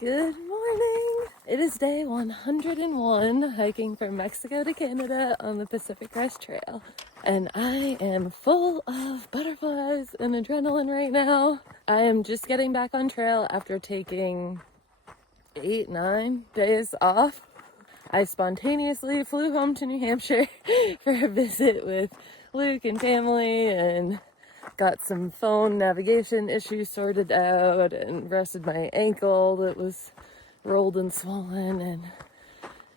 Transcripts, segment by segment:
Good morning! It is day 101 hiking from Mexico to Canada on the Pacific Crest Trail. And I am full of butterflies and adrenaline right now. I am just getting back on trail after taking 8-9 days off. I spontaneously flew home to New Hampshire for a visit with Luke and family and got some phone navigation issues sorted out and rested my ankle that was rolled and swollen, and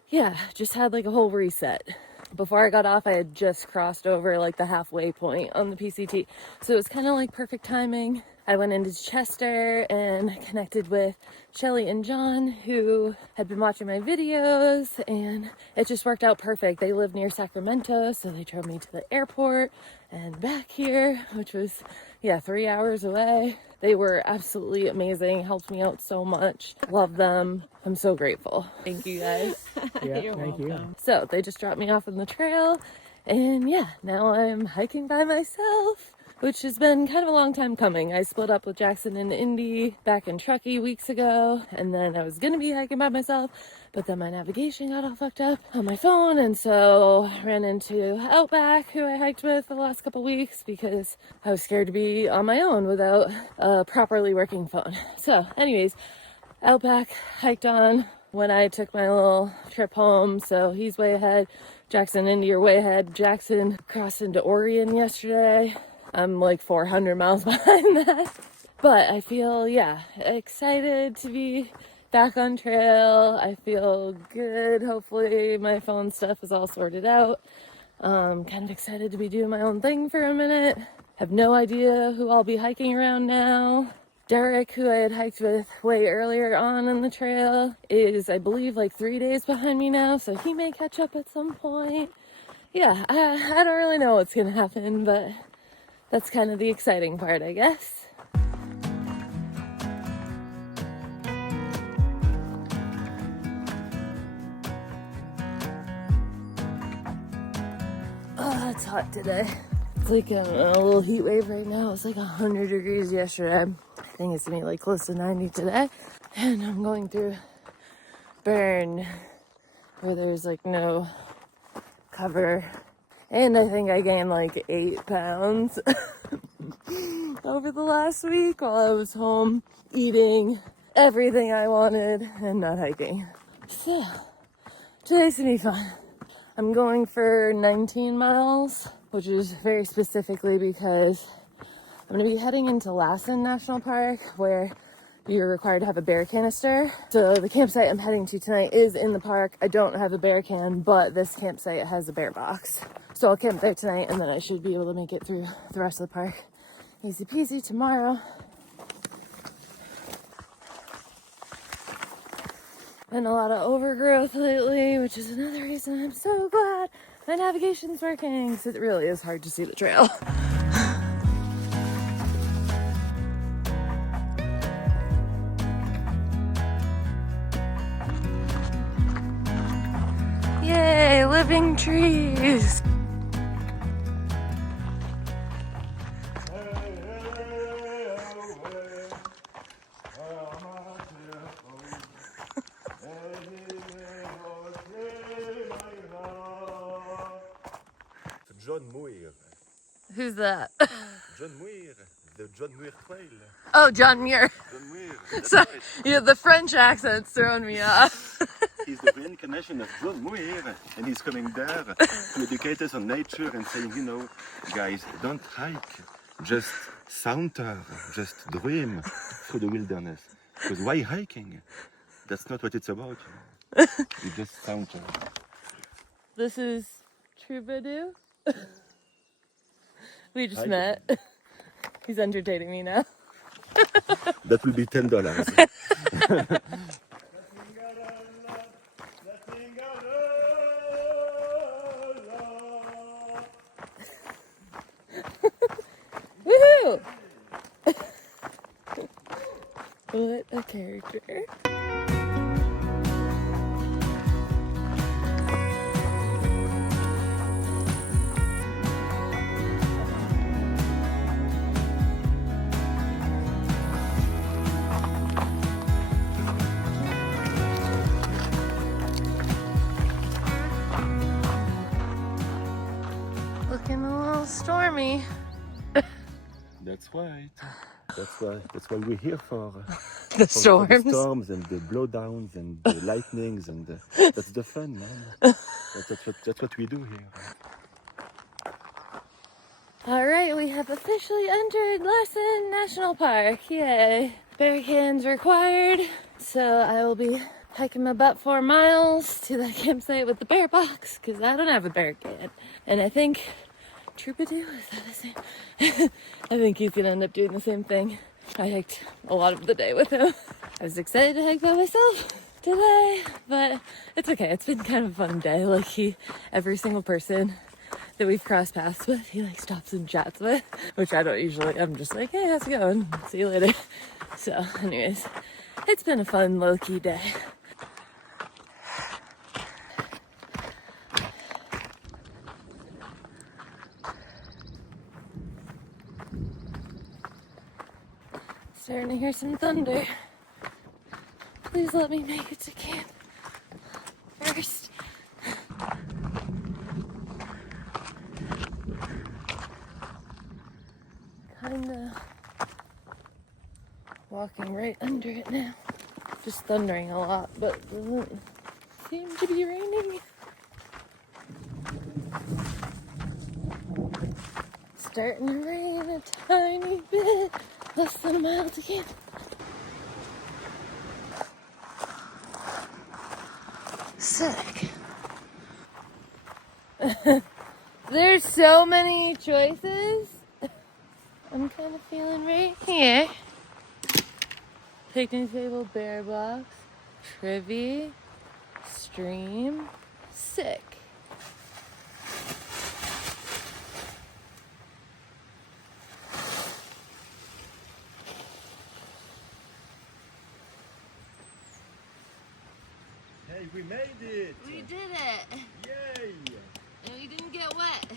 yeah, just had like a whole reset. Before I got off, I had just crossed over like the halfway point on the PCT, so it was kind of like perfect timing. I went into Chester and connected with Shelly and John, who had been watching my videos, and it just worked out perfect. They live near Sacramento, so they drove me to the airport and back here, which was, 3 hours away. They were absolutely amazing, helped me out so much. Love them. I'm so grateful. Thank you guys. Yeah, thank you. So they just dropped me off on the trail, and now I'm hiking by myself, which has been kind of a long time coming. I split up with Jackson and Indy back in Truckee weeks ago, and then I was gonna be hiking by myself, but then my navigation got all fucked up on my phone, and so I ran into Outback, who I hiked with for the last couple weeks because I was scared to be on my own without a properly working phone. So anyways, Outback hiked on when I took my little trip home, so he's way ahead. Jackson and Indy are way ahead. Jackson crossed into Oregon yesterday. I'm like 400 miles behind that. But I feel, excited to be back on trail. I feel good. Hopefully my phone stuff is all sorted out. Kind of excited to be doing my own thing for a minute. Have no idea who I'll be hiking around now. Derek, who I had hiked with way earlier on in the trail, is, I believe, like 3 days behind me now, so he may catch up at some point. I don't really know what's gonna happen, but that's kind of the exciting part, I guess. Oh, it's hot today. It's like a little heat wave right now. It's like 100 degrees yesterday. I think it's gonna be like close to 90 today. And I'm going through Burn, where there's like no cover. And I think I gained like 8 pounds over the last week while I was home eating everything I wanted and not hiking. So, today's gonna be fun. I'm going for 19 miles, which is very specifically because I'm gonna be heading into Lassen National Park, where you're required to have a bear canister. So the campsite I'm heading to tonight is in the park. I don't have a bear can, but this campsite has a bear box. So I'll camp there tonight, and then I should be able to make it through the rest of the park easy peasy tomorrow. Been a lot of overgrowth lately, which is another reason I'm so glad my navigation's working, because it really is hard to see the trail. Yay, living trees! John Muir. Who's that? John Muir, the John Muir Trail. Oh, John Muir. John Muir. So, the French accent's throwing me off. He's the reincarnation of John Muir, and he's coming there to educate us on nature and saying, guys, don't hike, just saunter, just dream through the wilderness. Because why hiking? That's not what it's about. You just saunter. This is Troubadour. We just Hi. met. He's entertaining me now. That will be $10. Woohoo! What a character. That's right. That's why we're here for. The For the storms. storms and the blowdowns and the lightnings and that's the fun, man. That's what we do here. All right, we have officially entered Lassen National Park. Yay. Bear cans required. So I will be hiking my butt 4 miles to the campsite with the bear box because I don't have a bear can. And I think Troubadour, is that his name? I think he's gonna end up doing the same thing. I hiked a lot of the day with him. I was excited to hike by myself today, but it's okay. It's been kind of a fun day. Like every single person that we've crossed paths with, he like stops and chats with, which I don't usually. I'm just like, hey, how's it going? See you later. So anyways, it's been a fun low-key day. Starting to hear some thunder. Please let me make it to camp first. Kinda walking right under it now. Just thundering a lot, but doesn't seem to be raining. Starting to rain a tiny bit. Less than a mile to camp. Sick. There's so many choices. I'm kind of feeling right here. Picnic table, bear box, trivia, stream, sick. Hey, we made it! We did it! Yay! And we didn't get wet.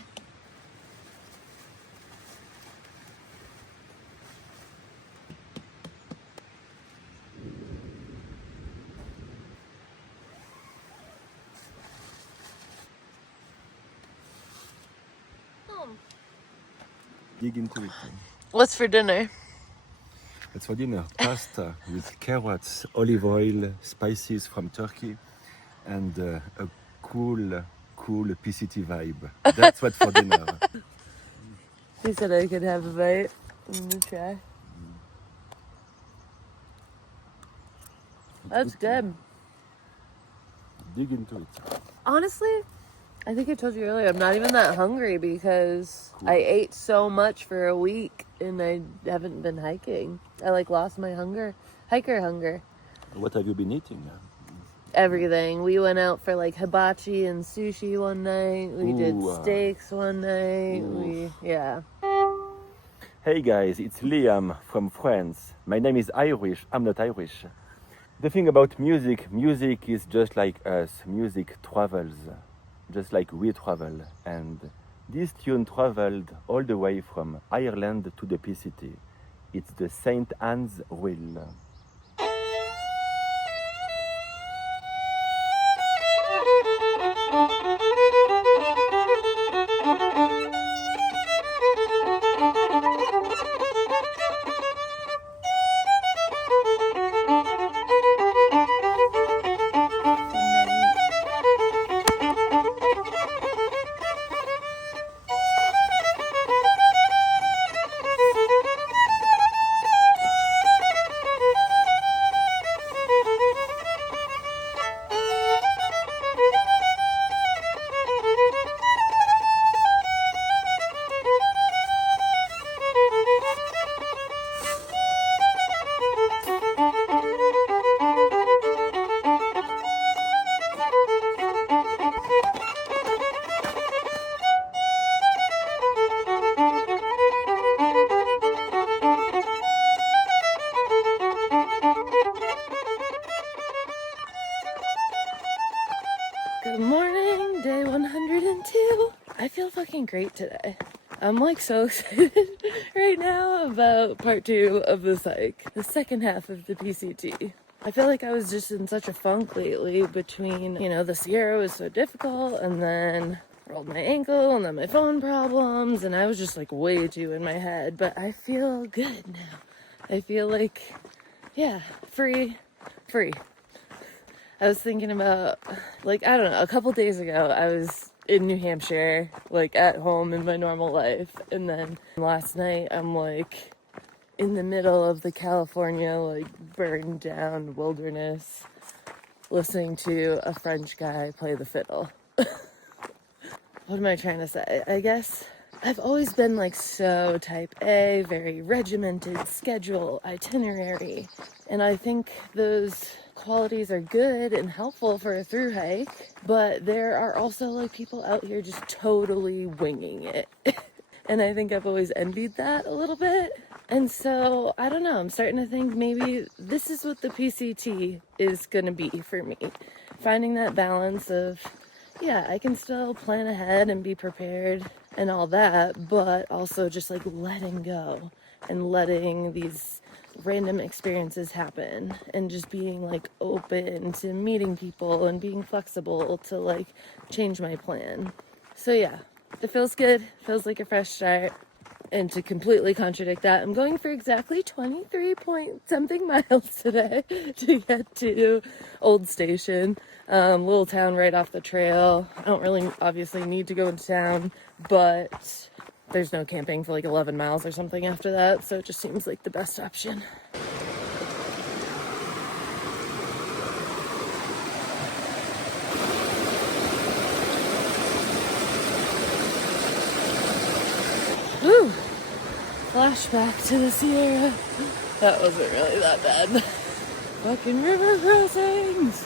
Dig into it. What's for dinner? It's for dinner. Pasta with carrots, olive oil, spices from Turkey, and a cool PCT vibe. That's what for dinner. He said I could have a bite. Let me try. That's good. Dig into it. Honestly, I think I told you earlier, I'm not even that hungry because I ate so much for a week and I haven't been hiking. I like lost my hiker hunger. What have you been eating? Everything. We went out for like hibachi and sushi one night. We did steaks one night. Yeah. Hey guys, it's Liam from France. My name is Irish. I'm not Irish. The thing about music is just like us. Music travels, just like we travel. And this tune traveled all the way from Ireland to the PCT. It's the St. Anne's Reel. Good morning, day 102. I feel fucking great today. I'm like so excited right now about part 2 of this hike, the second half of the PCT. I feel like I was just in such a funk lately between, the Sierra was so difficult and then rolled my ankle and then my phone problems, and I was just like way too in my head. But I feel good now. I feel like, yeah, free. I was thinking about, like, I don't know, a couple days ago I was in New Hampshire, like at home in my normal life, and then last night I'm like in the middle of the California, like, burned down wilderness, listening to a French guy play the fiddle. What am I trying to say? I guess I've always been like so type A, very regimented, schedule, itinerary. And I think those qualities are good and helpful for a through hike, but there are also like people out here just totally winging it. And I think I've always envied that a little bit. And so, I don't know, I'm starting to think maybe this is what the PCT is gonna be for me. Finding that balance of, yeah, I can still plan ahead and be prepared and all that, but also just like letting go and letting these random experiences happen and just being like open to meeting people and being flexible to like change my plan. So yeah, it feels good, feels like a fresh start. And to completely contradict that, I'm going for exactly 23 point something miles today to get to Old Station, little town right off the trail. I don't really obviously need to go into town, but there's no camping for like 11 miles or something after that, so it just seems like the best option. Woo! Flashback to the Sierra. That wasn't really that bad. Fucking river crossings!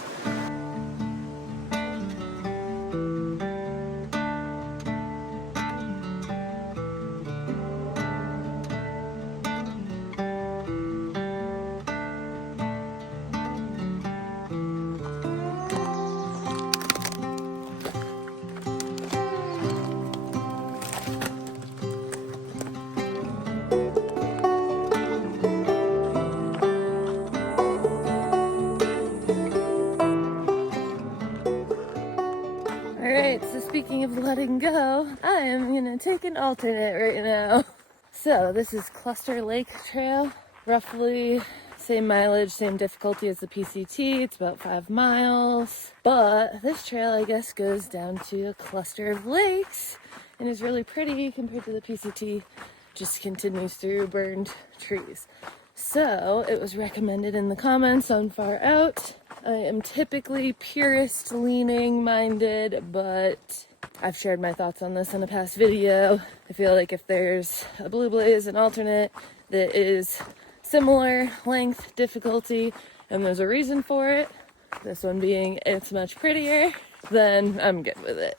Alright, so speaking of letting go, I am gonna take an alternate right now. So this is Cluster Lake Trail, roughly same mileage, same difficulty as the PCT. It's about 5 miles, but this trail I guess goes down to a cluster of lakes and is really pretty compared to the PCT. Just continues through burned trees. So it was recommended in the comments on Far Out. I am typically purist leaning minded, but I've shared my thoughts on this in a past video. I feel like if there's a Blue Blaze, an alternate that is similar length, difficulty, and there's a reason for it, this one being it's much prettier, then I'm good with it.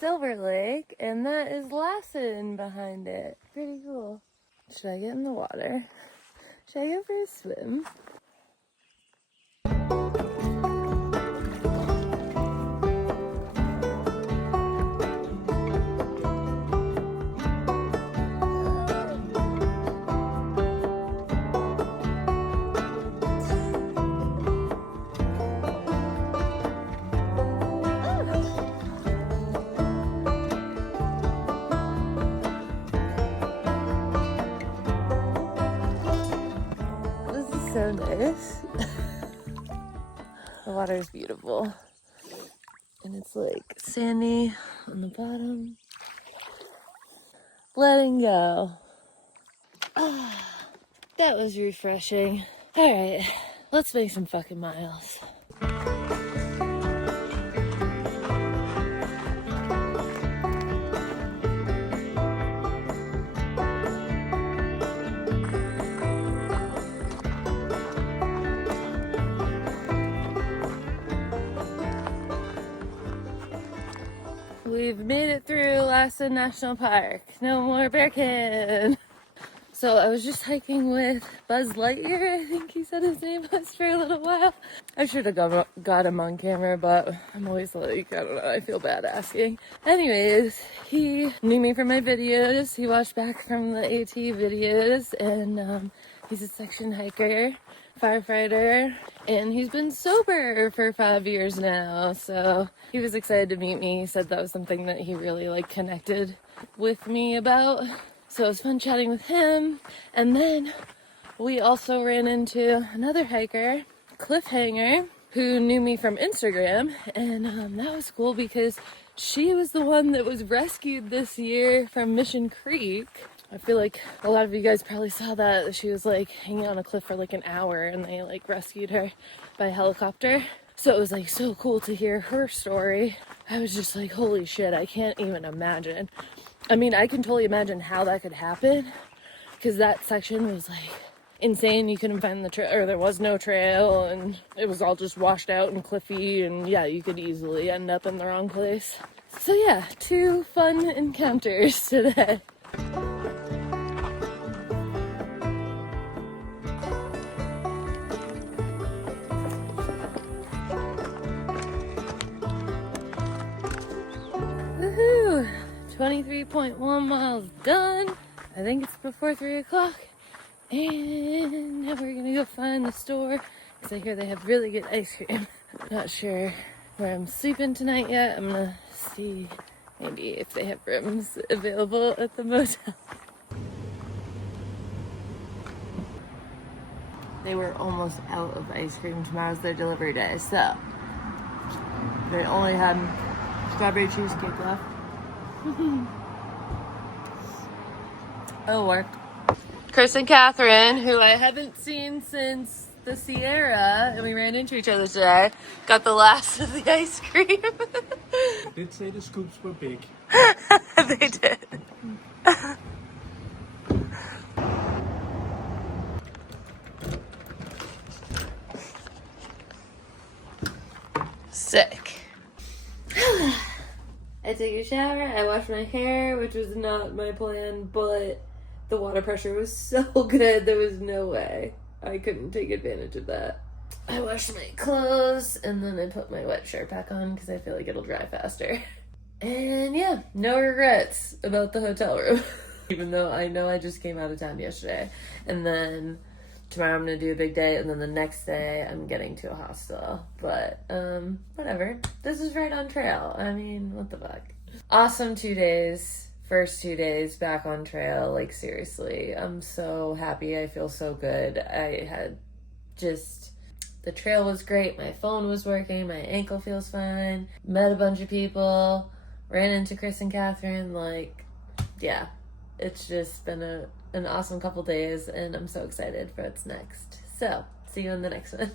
Silver Lake, and that is Lassen behind it. Pretty cool. Should I get in the water? Should I go for a swim? So nice. The water is beautiful, and it's like sandy on the bottom. Letting go. That was refreshing. All right, let's make some fucking miles. We've made it through Lassen National Park. No more bear can. So I was just hiking with Buzz Lightyear, I think he said his name was, for a little while. I should have got him on camera, but I'm always like, I don't know, I feel bad asking. Anyways, he knew me from my videos. He watched back from the AT videos, and he's a section hiker, firefighter, and he's been sober for 5 years now. So he was excited to meet me. He said that was something that he really like connected with me about. So it was fun chatting with him. And then we also ran into another hiker, Cliffhanger, who knew me from Instagram. And that was cool because she was the one that was rescued this year from Mission Creek. I feel like a lot of you guys probably saw that. She was like hanging on a cliff for like an hour and they like rescued her by helicopter. So it was like so cool to hear her story. I was just like, holy shit, I can't even imagine. I mean, I can totally imagine how that could happen because that section was like insane. You couldn't find the trail, or there was no trail, and it was all just washed out and cliffy, and yeah, you could easily end up in the wrong place. So yeah, 2 fun encounters today. Woohoo! 23.1 miles done. I think it's before 3 o'clock. And now we're gonna go find the store because I hear they have really good ice cream. Not sure where I'm sleeping tonight yet. I'm gonna see maybe if they have rooms available at the motel. They were almost out of ice cream. Tomorrow's their delivery day, so they only had strawberry cheesecake left. It'll work. Chris and Catherine, who I haven't seen since the Sierra, and we ran into each other today, got the last of the ice cream. I did say the scoops were big. They did. Sick. I took a shower, I washed my hair, which was not my plan, but the water pressure was so good, there was no way I couldn't take advantage of that. I washed my clothes, and then I put my wet shirt back on because I feel like it'll dry faster. And yeah, no regrets about the hotel room. Even though I know I just came out of town yesterday. And then tomorrow I'm gonna do a big day, and then the next day I'm getting to a hostel. But whatever. This is right on trail. I mean, what the fuck. Awesome 2 days. First 2 days back on trail. Like, seriously, I'm so happy. I feel so good. I had just, the trail was great. My phone was working. My ankle feels fine. Met a bunch of people. Ran into Chris and Catherine. Like, yeah, it's just been an awesome couple days, and I'm so excited for what's next. So, see you in the next one.